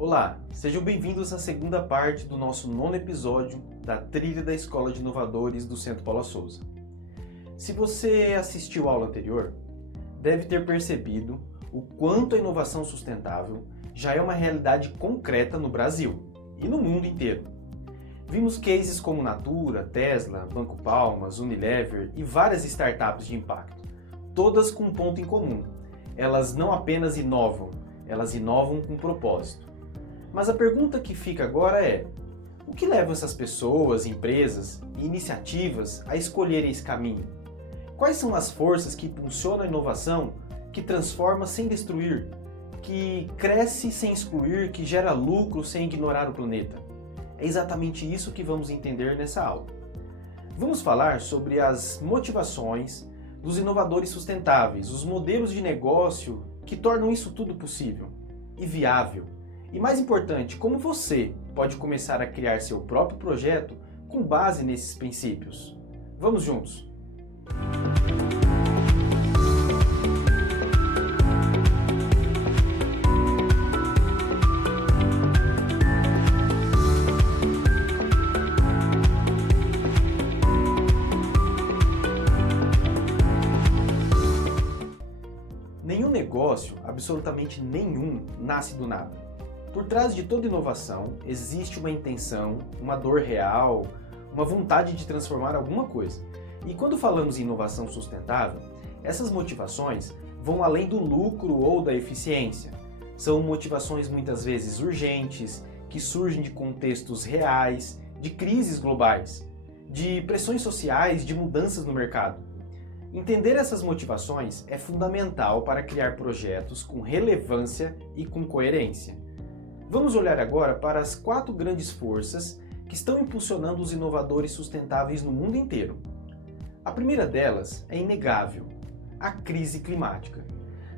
Olá, sejam bem-vindos à segunda parte do nosso 9º episódio da Trilha da Escola de Inovadores do Centro Paula Souza. Se você assistiu à aula anterior, deve ter percebido o quanto a inovação sustentável já é uma realidade concreta no Brasil e no mundo inteiro. Vimos cases como Natura, Tesla, Banco Palmas, Unilever e várias startups de impacto, todas com um ponto em comum: elas não apenas inovam, elas inovam com propósito. Mas a pergunta que fica agora é: o que leva essas pessoas, empresas e iniciativas a escolherem esse caminho? Quais são as forças que impulsionam a inovação, que transforma sem destruir, que cresce sem excluir, que gera lucro sem ignorar o planeta? É exatamente isso que vamos entender nessa aula. Vamos falar sobre as motivações dos inovadores sustentáveis, os modelos de negócio que tornam isso tudo possível e viável. E mais importante, como você pode começar a criar seu próprio projeto com base nesses princípios. Vamos juntos! Nenhum negócio, absolutamente nenhum, nasce do nada. Por trás de toda inovação existe uma intenção, uma dor real, uma vontade de transformar alguma coisa. E quando falamos em inovação sustentável, essas motivações vão além do lucro ou da eficiência. São motivações muitas vezes urgentes, que surgem de contextos reais, de crises globais, de pressões sociais, de mudanças no mercado. Entender essas motivações é fundamental para criar projetos com relevância e com coerência. Vamos olhar agora para as 4 grandes forças que estão impulsionando os inovadores sustentáveis no mundo inteiro. A primeira delas é inegável: a crise climática.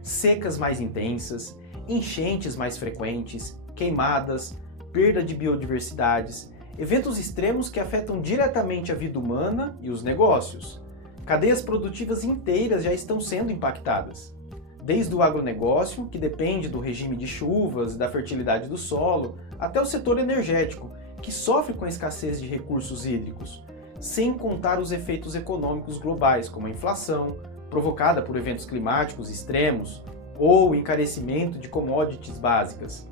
Secas mais intensas, enchentes mais frequentes, queimadas, perda de biodiversidades, eventos extremos que afetam diretamente a vida humana e os negócios. Cadeias produtivas inteiras já estão sendo impactadas. Desde o agronegócio, que depende do regime de chuvas e da fertilidade do solo, até o setor energético, que sofre com a escassez de recursos hídricos, sem contar os efeitos econômicos globais, como a inflação, provocada por eventos climáticos extremos, ou o encarecimento de commodities básicas.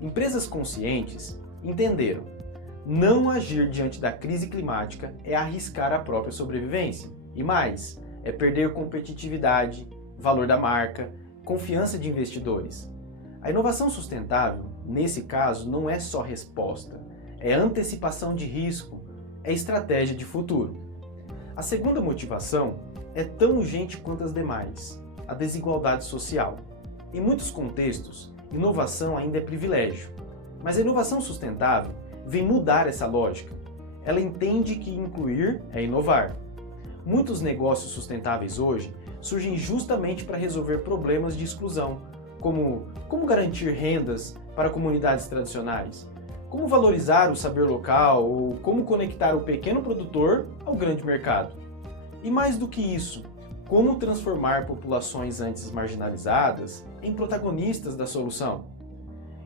Empresas conscientes entenderam: não agir diante da crise climática é arriscar a própria sobrevivência. E mais, é perder competitividade, valor da marca, confiança de investidores. A inovação sustentável, nesse caso, não é só resposta, é antecipação de risco, é estratégia de futuro. A segunda motivação é tão urgente quanto as demais: a desigualdade social. Em muitos contextos, inovação ainda é privilégio, mas a inovação sustentável vem mudar essa lógica. Ela entende que incluir é inovar. Muitos negócios sustentáveis hoje surgem justamente para resolver problemas de exclusão, como garantir rendas para comunidades tradicionais, como valorizar o saber local ou como conectar o pequeno produtor ao grande mercado. E mais do que isso, como transformar populações antes marginalizadas em protagonistas da solução.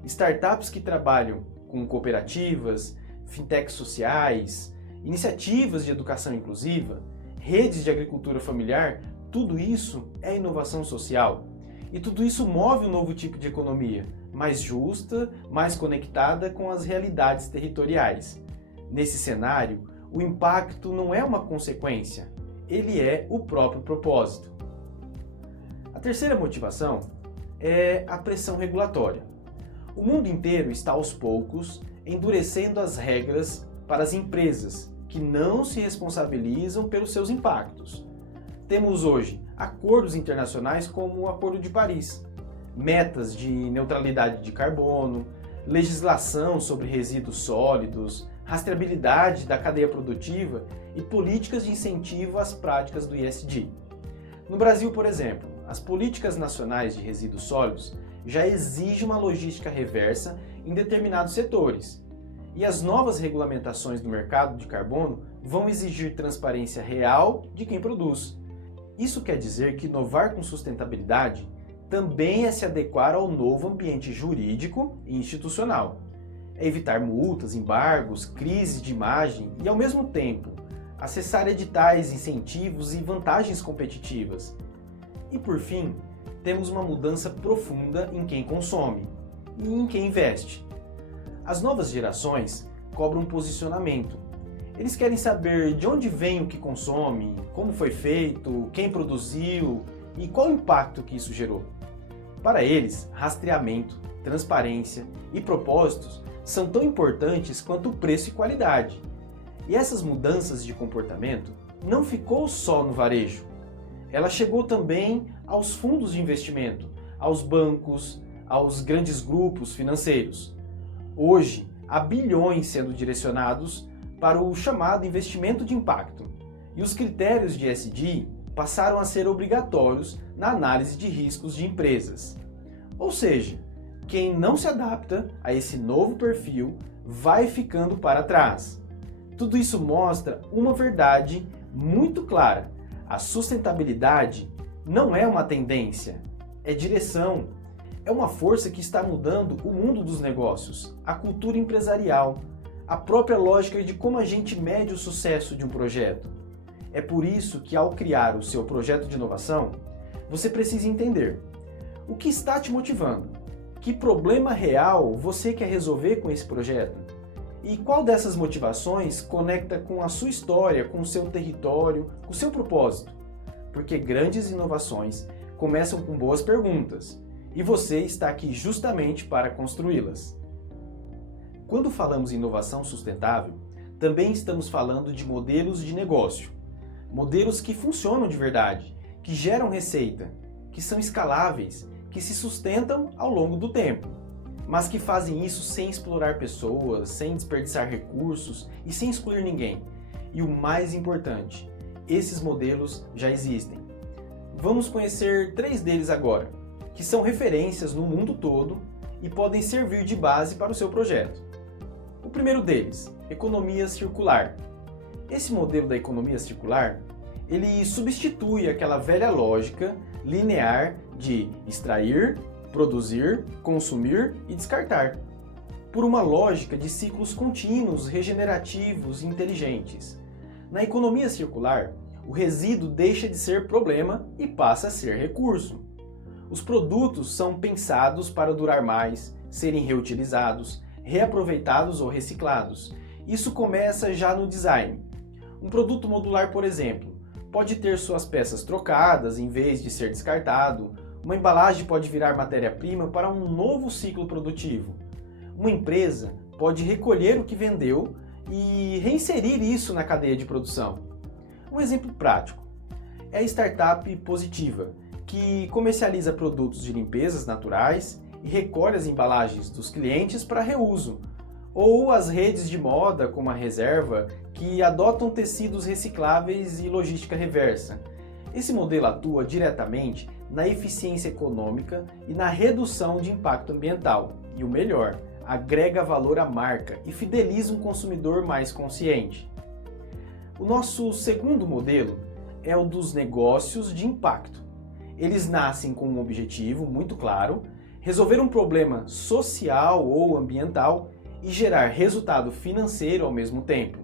Startups que trabalham com cooperativas, fintechs sociais, iniciativas de educação inclusiva, redes de agricultura familiar, tudo isso é inovação social. E tudo isso move um novo tipo de economia, mais justa, mais conectada com as realidades territoriais. Nesse cenário, o impacto não é uma consequência, ele é o próprio propósito. A terceira motivação é a pressão regulatória. O mundo inteiro está aos poucos endurecendo as regras para as empresas que não se responsabilizam pelos seus impactos. Temos hoje acordos internacionais como o Acordo de Paris, metas de neutralidade de carbono, legislação sobre resíduos sólidos, rastreabilidade da cadeia produtiva e políticas de incentivo às práticas do ESG. No Brasil, por exemplo, as políticas nacionais de resíduos sólidos já exigem uma logística reversa em determinados setores. E as novas regulamentações do mercado de carbono vão exigir transparência real de quem produz. Isso quer dizer que inovar com sustentabilidade também é se adequar ao novo ambiente jurídico e institucional. É evitar multas, embargos, crises de imagem e, ao mesmo tempo, acessar editais, incentivos e vantagens competitivas. E, por fim, temos uma mudança profunda em quem consome e em quem investe. As novas gerações cobram um posicionamento. Eles querem saber de onde vem o que consome, como foi feito, quem produziu e qual o impacto que isso gerou. Para eles, rastreamento, transparência e propósitos são tão importantes quanto preço e qualidade. E essas mudanças de comportamento não ficou só no varejo. Ela chegou também aos fundos de investimento, aos bancos, aos grandes grupos financeiros. Hoje, há bilhões sendo direcionados para o chamado investimento de impacto. E os critérios de ESG passaram a ser obrigatórios na análise de riscos de empresas. Ou seja, quem não se adapta a esse novo perfil vai ficando para trás. Tudo isso mostra uma verdade muito clara: a sustentabilidade não é uma tendência, é direção. É uma força que está mudando o mundo dos negócios, a cultura empresarial, a própria lógica de como a gente mede o sucesso de um projeto. É por isso que, ao criar o seu projeto de inovação, você precisa entender o que está te motivando, que problema real você quer resolver com esse projeto e qual dessas motivações conecta com a sua história, com o seu território, com o seu propósito. Porque grandes inovações começam com boas perguntas e você está aqui justamente para construí-las. Quando falamos em inovação sustentável, também estamos falando de modelos de negócio. Modelos que funcionam de verdade, que geram receita, que são escaláveis, que se sustentam ao longo do tempo, mas que fazem isso sem explorar pessoas, sem desperdiçar recursos e sem excluir ninguém. E o mais importante, esses modelos já existem. Vamos conhecer 3 deles agora, que são referências no mundo todo e podem servir de base para o seu projeto. O primeiro deles, economia circular. Esse modelo da economia circular, ele substitui aquela velha lógica linear de extrair, produzir, consumir e descartar, por uma lógica de ciclos contínuos, regenerativos e inteligentes. Na economia circular, o resíduo deixa de ser problema e passa a ser recurso. Os produtos são pensados para durar mais, serem reutilizados, reaproveitados ou reciclados. Isso começa já no design. Um produto modular, por exemplo, pode ter suas peças trocadas em vez de ser descartado. Uma embalagem pode virar matéria-prima para um novo ciclo produtivo. Uma empresa pode recolher o que vendeu e reinserir isso na cadeia de produção. Um exemplo prático é a startup Positiva, que comercializa produtos de limpezas naturais e recolhe as embalagens dos clientes para reuso, ou as redes de moda como a Reserva, que adotam tecidos recicláveis e logística reversa. Esse modelo atua diretamente na eficiência econômica e na redução de impacto ambiental. E o melhor, agrega valor à marca e fideliza um consumidor mais consciente. O nosso segundo modelo é o dos negócios de impacto. Eles nascem com um objetivo muito claro: resolver um problema social ou ambiental e gerar resultado financeiro ao mesmo tempo.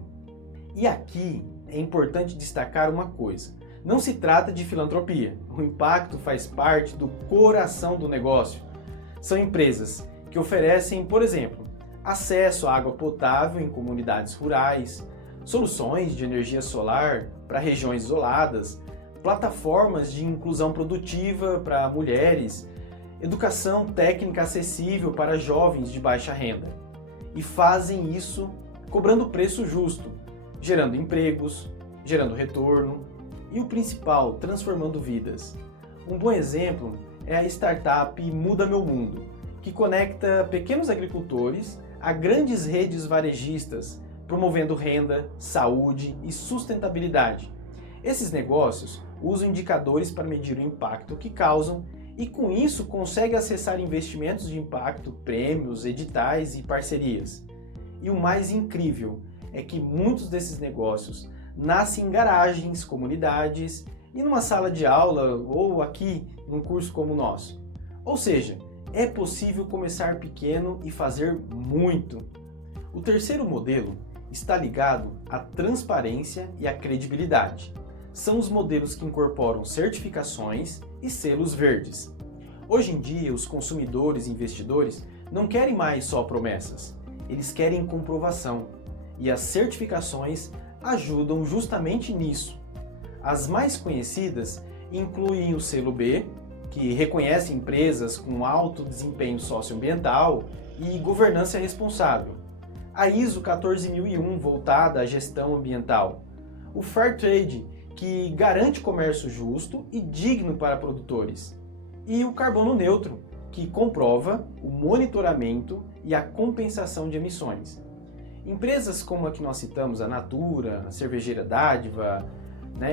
E aqui é importante destacar uma coisa: não se trata de filantropia. O impacto faz parte do coração do negócio. São empresas que oferecem, por exemplo, acesso à água potável em comunidades rurais, soluções de energia solar para regiões isoladas, plataformas de inclusão produtiva para mulheres, educação técnica acessível para jovens de baixa renda. E fazem isso cobrando preço justo, gerando empregos, gerando retorno e, o principal, transformando vidas. Um bom exemplo é a startup Muda Meu Mundo, que conecta pequenos agricultores a grandes redes varejistas, promovendo renda, saúde e sustentabilidade. Esses negócios usam indicadores para medir o impacto que causam e, com isso, conseguem acessar investimentos de impacto, prêmios, editais e parcerias. E o mais incrível é que muitos desses negócios nascem em garagens, comunidades e numa sala de aula ou aqui num curso como o nosso. Ou seja, é possível começar pequeno e fazer muito. O terceiro modelo está ligado à transparência e à credibilidade. São os modelos que incorporam certificações e selos verdes. Hoje em dia, os consumidores e investidores não querem mais só promessas, eles querem comprovação. E as certificações ajudam justamente nisso. As mais conhecidas incluem o selo B, que reconhece empresas com alto desempenho socioambiental e governança responsável. A ISO 14001, voltada à gestão ambiental. O Fair Trade, que garante comércio justo e digno para produtores. E o Carbono Neutro, que comprova o monitoramento e a compensação de emissões. Empresas como a que nós citamos, a Natura, a Cervejeira Dádiva,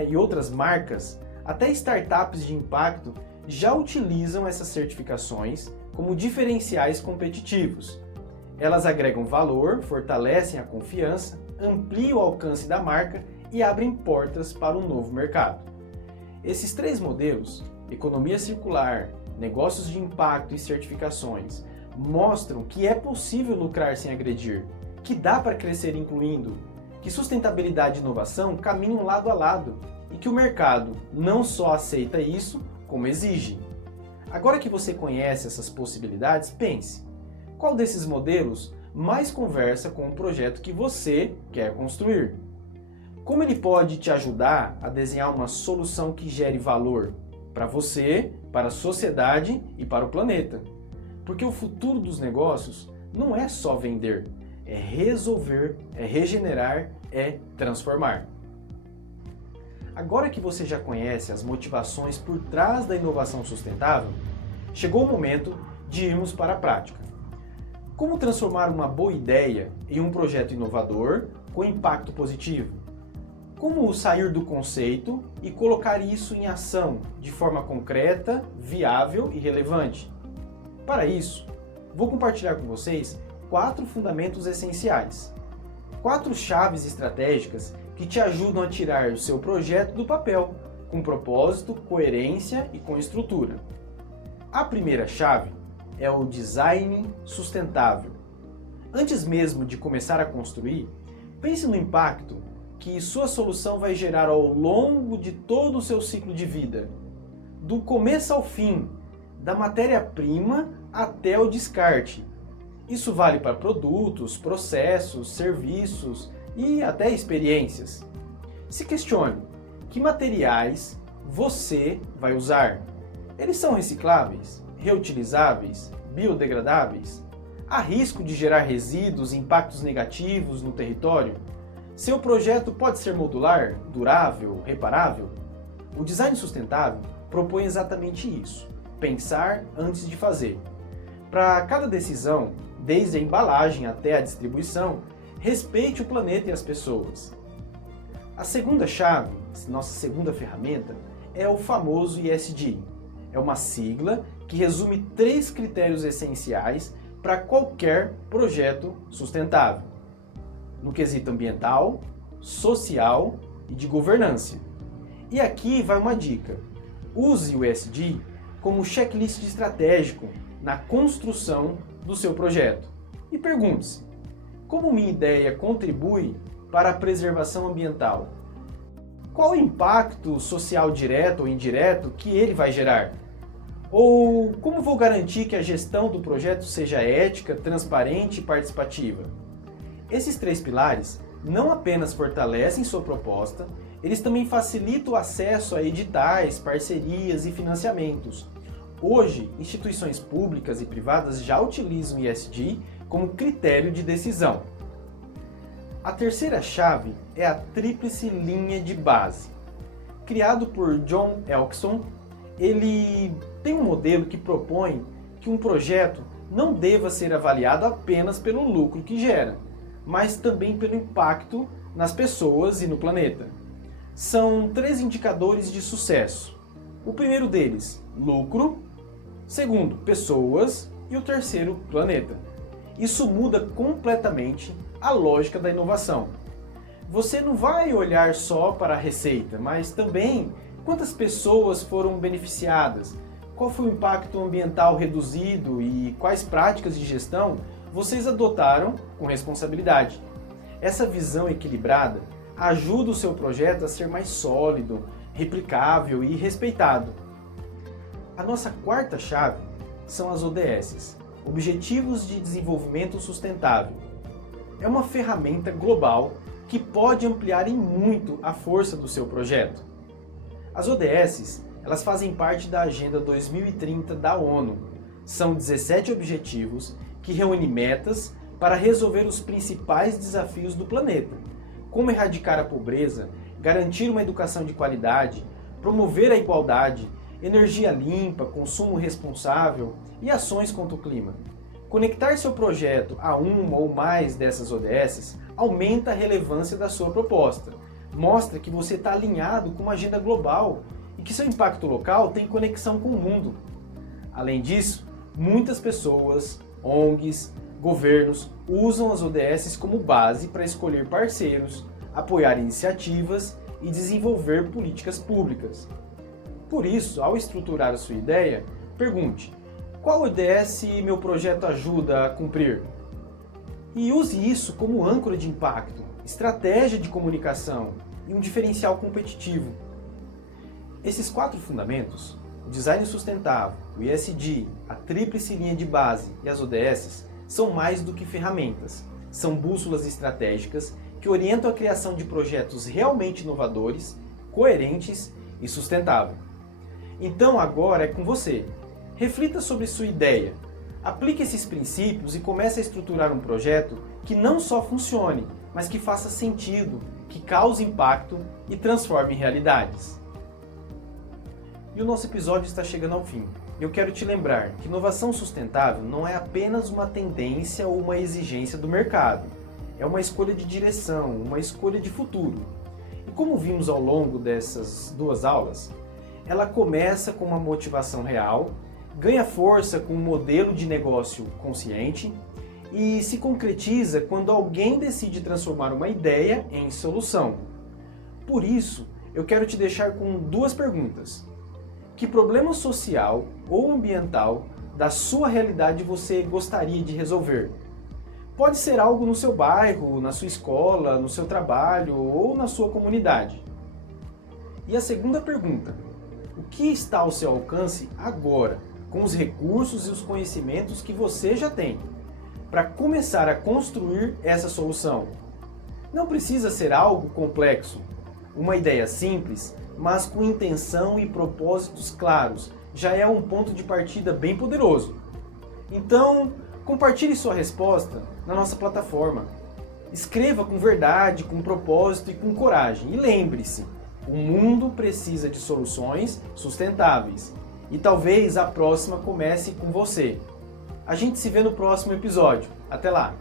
e outras marcas, até startups de impacto, já utilizam essas certificações como diferenciais competitivos. Elas agregam valor, fortalecem a confiança, ampliam o alcance da marca e abrem portas para um novo mercado. Esses três modelos, economia circular, negócios de impacto e certificações, mostram que é possível lucrar sem agredir, que dá para crescer incluindo, que sustentabilidade e inovação caminham lado a lado e que o mercado não só aceita isso, como exige. Agora que você conhece essas possibilidades, pense: qual desses modelos mais conversa com o projeto que você quer construir? Como ele pode te ajudar a desenhar uma solução que gere valor para você, para a sociedade e para o planeta? Porque o futuro dos negócios não é só vender, é resolver, é regenerar, é transformar. Agora que você já conhece as motivações por trás da inovação sustentável, chegou o momento de irmos para a prática. Como transformar uma boa ideia em um projeto inovador com impacto positivo? Como sair do conceito e colocar isso em ação de forma concreta, viável e relevante? Para isso, vou compartilhar com vocês 4 fundamentos essenciais. 4 chaves estratégicas que te ajudam a tirar o seu projeto do papel, com propósito, coerência e com estrutura. A primeira chave é o design sustentável. Antes mesmo de começar a construir, pense no impacto que sua solução vai gerar ao longo de todo o seu ciclo de vida, do começo ao fim, da matéria-prima até o descarte. Isso vale para produtos, processos, serviços e até experiências. Se questione: que materiais você vai usar? Eles são recicláveis, reutilizáveis, biodegradáveis? Há risco de gerar resíduos e impactos negativos no território? Seu projeto pode ser modular, durável, reparável? O design sustentável propõe exatamente isso: pensar antes de fazer. Para cada decisão, desde a embalagem até a distribuição, respeite o planeta e as pessoas. A segunda chave, nossa segunda ferramenta, é o famoso ESG. É uma sigla que resume 3 critérios essenciais para qualquer projeto sustentável: no quesito ambiental, social e de governança. E aqui vai uma dica: use o ESG como checklist estratégico na construção do seu projeto. E pergunte-se: como minha ideia contribui para a preservação ambiental? Qual o impacto social direto ou indireto que ele vai gerar? Ou como vou garantir que a gestão do projeto seja ética, transparente e participativa? Esses 3 pilares não apenas fortalecem sua proposta, eles também facilitam o acesso a editais, parcerias e financiamentos. Hoje, instituições públicas e privadas já utilizam o ESG como critério de decisão. A terceira chave é a tríplice linha de base. Criado por John Elkson, ele tem um modelo que propõe que um projeto não deva ser avaliado apenas pelo lucro que gera, mas também pelo impacto nas pessoas e no planeta. São 3 indicadores de sucesso. O primeiro deles, lucro. Segundo, pessoas. E o terceiro, planeta. Isso muda completamente a lógica da inovação. Você não vai olhar só para a receita, mas também quantas pessoas foram beneficiadas, qual foi o impacto ambiental reduzido e quais práticas de gestão vocês adotaram com responsabilidade. Essa visão equilibrada ajuda o seu projeto a ser mais sólido, replicável e respeitado. A nossa quarta chave são as ODS, Objetivos de Desenvolvimento Sustentável. É uma ferramenta global que pode ampliar em muito a força do seu projeto. As ODS, elas fazem parte da Agenda 2030 da ONU. São 17 objetivos que reúnem metas para resolver os principais desafios do planeta, como erradicar a pobreza, garantir uma educação de qualidade, promover a igualdade, energia limpa, consumo responsável e ações contra o clima. Conectar seu projeto a uma ou mais dessas ODS aumenta a relevância da sua proposta, mostra que você está alinhado com uma agenda global e que seu impacto local tem conexão com o mundo. Além disso, muitas pessoas, ONGs, governos usam as ODS como base para escolher parceiros, apoiar iniciativas e desenvolver políticas públicas. Por isso, ao estruturar a sua ideia, pergunte: qual ODS meu projeto ajuda a cumprir? E use isso como âncora de impacto, estratégia de comunicação e um diferencial competitivo. Esses 4 fundamentos, o design sustentável, o ESG, a tríplice linha de base e as ODS, são mais do que ferramentas. São bússolas estratégicas que orientam a criação de projetos realmente inovadores, coerentes e sustentáveis. Então agora é com você. Reflita sobre sua ideia. Aplique esses princípios e comece a estruturar um projeto que não só funcione, mas que faça sentido, que cause impacto e transforme realidades. E o nosso episódio está chegando ao fim. Eu quero te lembrar que inovação sustentável não é apenas uma tendência ou uma exigência do mercado. É uma escolha de direção, uma escolha de futuro. E como vimos ao longo dessas 2 aulas, ela começa com uma motivação real, ganha força com um modelo de negócio consciente e se concretiza quando alguém decide transformar uma ideia em solução. Por isso, eu quero te deixar com 2 perguntas. Que problema social ou ambiental da sua realidade você gostaria de resolver? Pode ser algo no seu bairro, na sua escola, no seu trabalho ou na sua comunidade. E a segunda pergunta: o que está ao seu alcance agora, com os recursos e os conhecimentos que você já tem, para começar a construir essa solução? Não precisa ser algo complexo. Uma ideia simples, mas com intenção e propósitos claros, já é um ponto de partida bem poderoso. Então, compartilhe sua resposta na nossa plataforma. Escreva com verdade, com propósito e com coragem. E lembre-se, o mundo precisa de soluções sustentáveis. E talvez a próxima comece com você. A gente se vê no próximo episódio. Até lá!